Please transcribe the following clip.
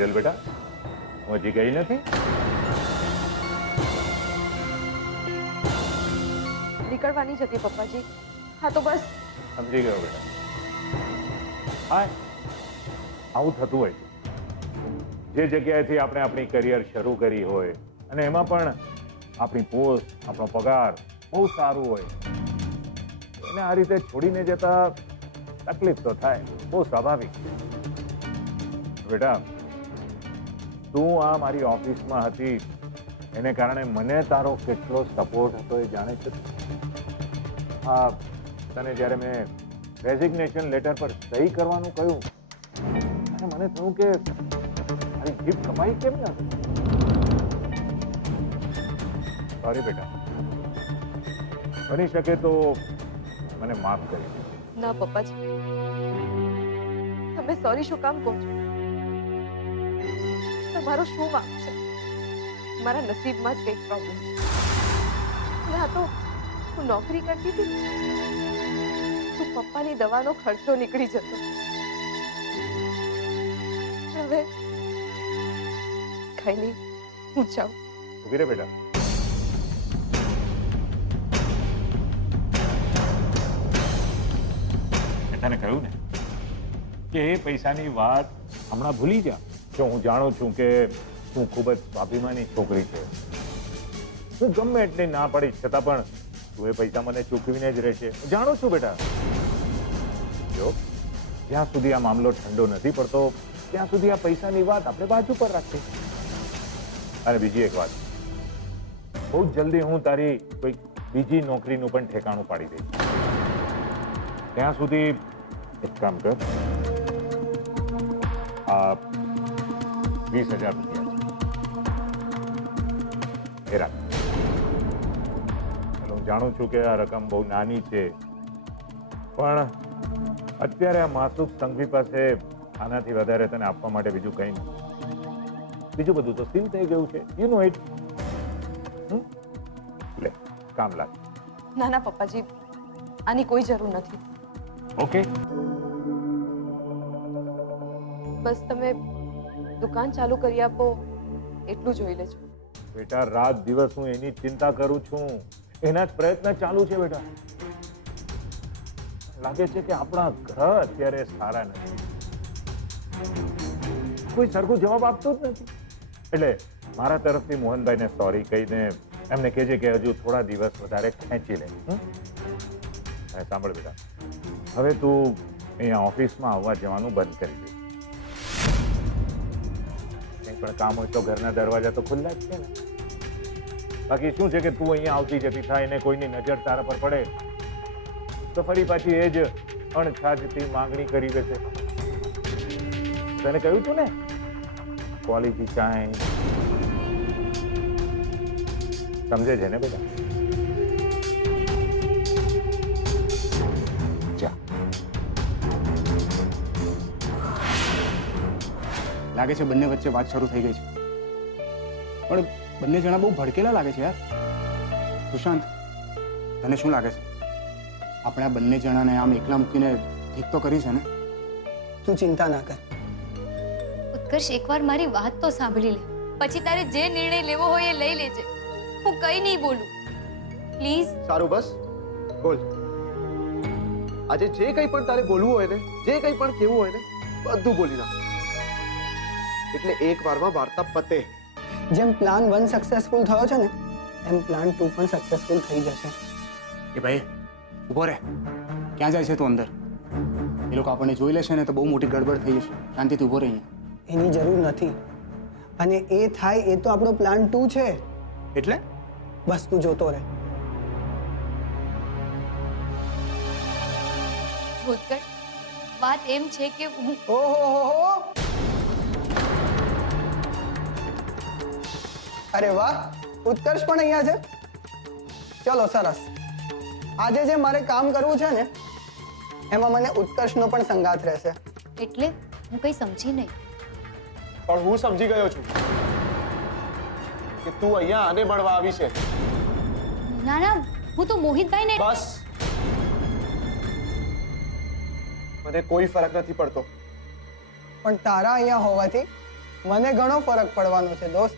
કાજલ બેટા, હું હજી ગઈ નથી? નીકળવાની જ હતી પપ્પાજી. હા તો બસ. સમજી ગયો બેટા. હા, આવું થતું હોય છે. જે જગ્યાએથી આપણે આપણી કરિયર શરૂ કરી હોય અને એમાં પણ આપણી પોસ્ટ, આપણો પગાર બહુ સારું હોય, એને આ રીતે છોડીને જતા તકલીફ તો થાય, બહુ સ્વાભાવિક છે. બેટા, તું આ મારી ઓફિસમાં હતી એને કારણે મને તારો કેટલો સપોર્ટ હતો એ જાણે છે. આ તને જ્યારે મેં રેઝિગ્નેશન લેટર પર સહી કરવાનું કહ્યું અને મને થયું કે મારી જીભ કપાઈ કેમ ના? સોરી બેટા, બની શકે તો મને માફ કરી દે. ના પપ્પાજી, તમે સોરી શું કામ કહો છો? તમારો શું વાંક છે? મારા નસીબમાં જ કંઈક પ્રોબ્લેમ છે. ના તો હું નોકરી કરતી હતી તો પપ્પાની દવાનો ખર્ચો નીકળી જતો. હવે કઈ નહીં, હું જાઉં. ઉભી રે બેટા. તને કહ્યું ને કે એ પૈસાની વાત હમણાં ભૂલી જા. જો હું જાણું છું કે તું ખૂબ જ સ્વાભિમાની છોકરી છે. હું ગમે એટલી ના પડીશ છતાં પણ તું એ પૈસા મને ચૂકવીને જ રહેશે. જાણું છું બેટા. જો જ્યાં સુધી આ મામલો ઠંડો નથી પડતો ત્યાં સુધી આ પૈસાની વાત આપણે બાજુ પર રાખીએ. અને બીજી એક વાત, બહુ જલ્દી હું તારી કોઈ બીજી નોકરીનું પણ ઠેકાણું પાડી દઈશ. ત્યાં સુધી એક કામ કર, આ 20,000 રૂપિયા છે, એ રાખ. હું જાણું છું કે આ રકમ બહુ નાની છે, પણ અત્યારે આ માસૂક સંઘવી પાસે આનાથી વધારે તને આપવા માટે બીજું કંઈ નથી. બીજું બધું તો સીલ થઈ ગયું છે, યુ નો ઇટ. લે, કામ લાગ. ના ના પપ્પાજી, આની કોઈ જરૂર નથી. ઓકે, બસ તમે દુકાન ચાલુ કરી આપો એટલું જોઈ લેજો. બેટા, રાત દિવસ હું એની ચિંતા કરું છું, એના જ પ્રયત્ન ચાલુ છે. બેટા, લાગે છે કે આપણા ગ્રહ અત્યારે સારા નથી, કોઈ સરખું જવાબ આપતું જ નથી. એટલે મારા તરફથી મોહનભાઈને સોરી કહીને એમને કહેજે કે હજુ થોડા દિવસ વધારે ખેંચી લે. સાંભળ બેટા, હવે તું અહીંયા ઓફિસમાં આવવા જવાનું બંધ કરી દે. કંઈ પણ કામ હોય તો ઘરના દરવાજા તો ખુલ્લા જ છે ને. બાકી શું છે કે તું અહીંયા આવતી જતી થાય ને કોઈની નજર તારા પર પડે તો ફરી પાછી એ જ અણછાજતી માંગણી કરી દેશે. તને કહ્યું તું ને, ક્વોલિટી ટાઈમ. સમજે છે ને બેટા? જા. લાગે છે બંને વચ્ચે વાત શરૂ થઈ ગઈ છે, પણ બંને જણા બહુ ભડકેલા લાગે છે યાર. સુશાંત, તને શું લાગે છે આપણે આ બંને જણાને આમ એકલા મૂકીને ઠીક તો કરી છે ને? તું ચિંતા ના કર. ઉત્કર્ષ, એકવાર મારી વાત તો સાંભળી લે, પછી તારે જે નિર્ણય લેવો હોય એ લઈ લેજે. હું કંઈ નહીં બોલું, પ્લીઝ. સારું, બસ બોલ. આજે જે કંઈ પણ તારે બોલવું હોય ને, જે કંઈ પણ કહેવું હોય ને, બધું બોલી નાખ. એટલે એક વારમાં વાર્તા પતે. જેમ પ્લાન 1 સક્સેસફુલ થયો છે ને, એમ પ્લાન 2 પણ સક્સેસફુલ થઈ જશે. એ ભાઈ ઊભો રહે. ક્યાં જાય છે તું અંદર? એ લોકો આપણને જોઈ લેશે ને તો બહુ મોટી ગડબડ થઈ જશે. શાંતિથી ઊભો રહી. એની જરૂર નથી, અને એ થાય એ તો આપણો પ્લાન 2 છે. એટલે બસ તું જોતો રહે. ઉત્કર્ષ, વાત એમ છે કે હું ઓહો, અરે વાહ, ઉત્કર્ષ પણ અહીંયા છે. ચલો સરસ. આજે જે મારે કામ કરવું છે ને, એમાં મને ઉત્કર્ષનો પણ સંગાથ રહેશે. એટલે હું કંઈ સમજી નહીં. પણ હું સમજી ગયો છું કે તું અહીંયા આને મળવા આવી છે. ના ના, હું તો મોહિતભાઈને. બસ, મને કોઈ ફરક નથી પડતો. પણ તારા અહીંયા હોવાથી મને ઘણો ફરક પડવાનો છે દોસ્ત.